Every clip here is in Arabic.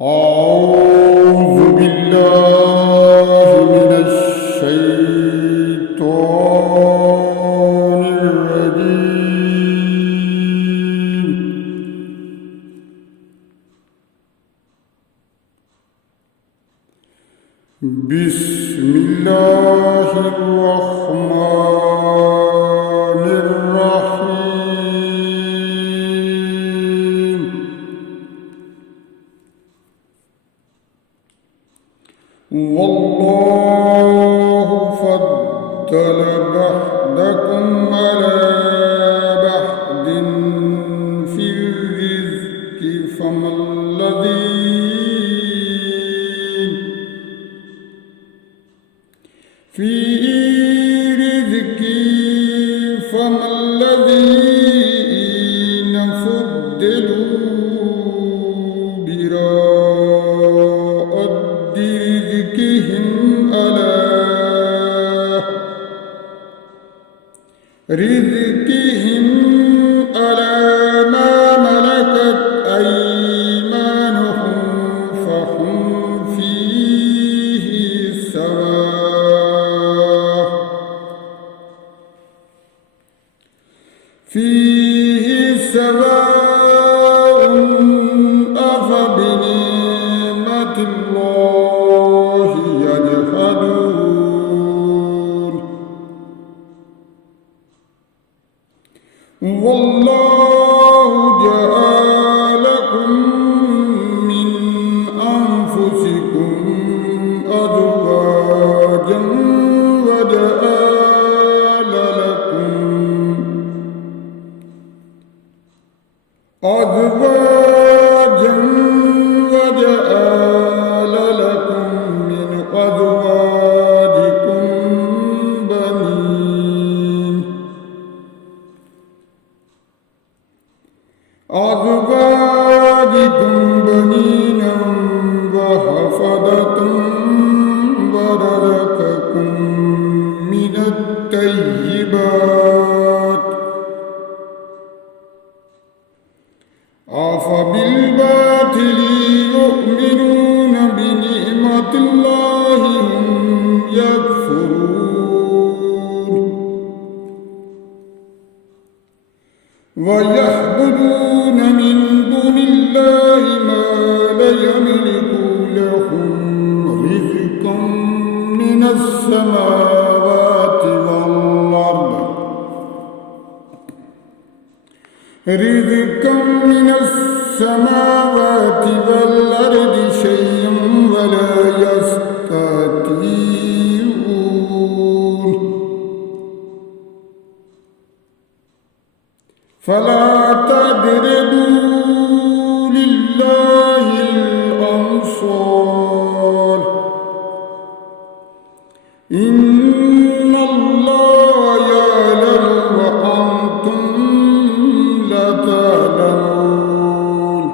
أعوذ بالله من الشيطان الرجيم. بسم الله الرحمن الرحيم. والله فضل بعضكم على بعض في الرزق فما الذين فضلوا براد رزقهم على ما ملكت أيمانهم فهم فيه سواء أفبنعمة الله يجحدون. والله جعل لكم من أنفسكم أزواجا وجعل لكم من أزواجكم بنين وحفظة ورزقكم من الطيبات. أفبالباطل يؤمنون بنعمة الله هم يكفرون. ويعبدون من دون الله ما لا يملك لهم رزقا من السماوات والأرض شيئا ولا يستطيعون. فلا تضربوا لله الأمثال إن الله يعلم وأنتم لا تعلمون.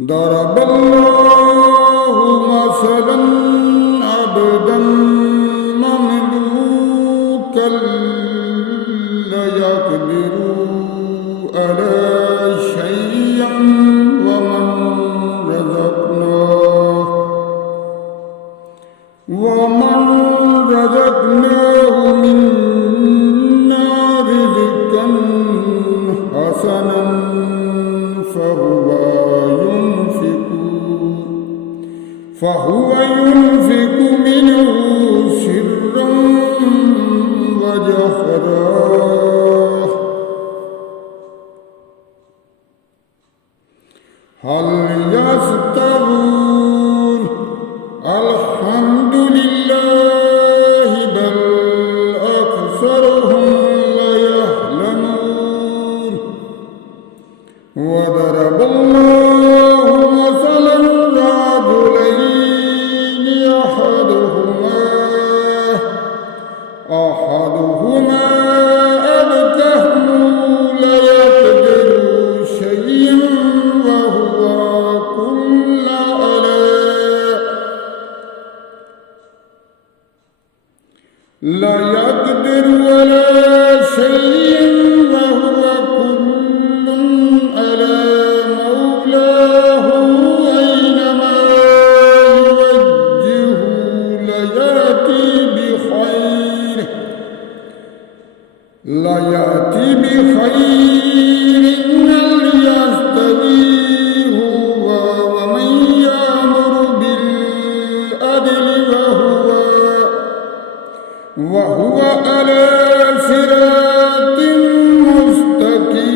ضرب الله مثلا عبدا مملوكا لا يقدر على شيء ومن رزقناه منا رزقا حسنا فهو ينفق منه سرا وجهرا هل يستوون؟ الحمد لله بل أكثرهم لا يعلمون. وضرب الله مثلا رجلين أحدهما أبكم لا يقدر شيئا وهو كل على لا يقدر على شيء وهو كل على موت لا يأتي بخير هل يستوي هو ومن يأمر بالعدل وهو على صراط مستقيم.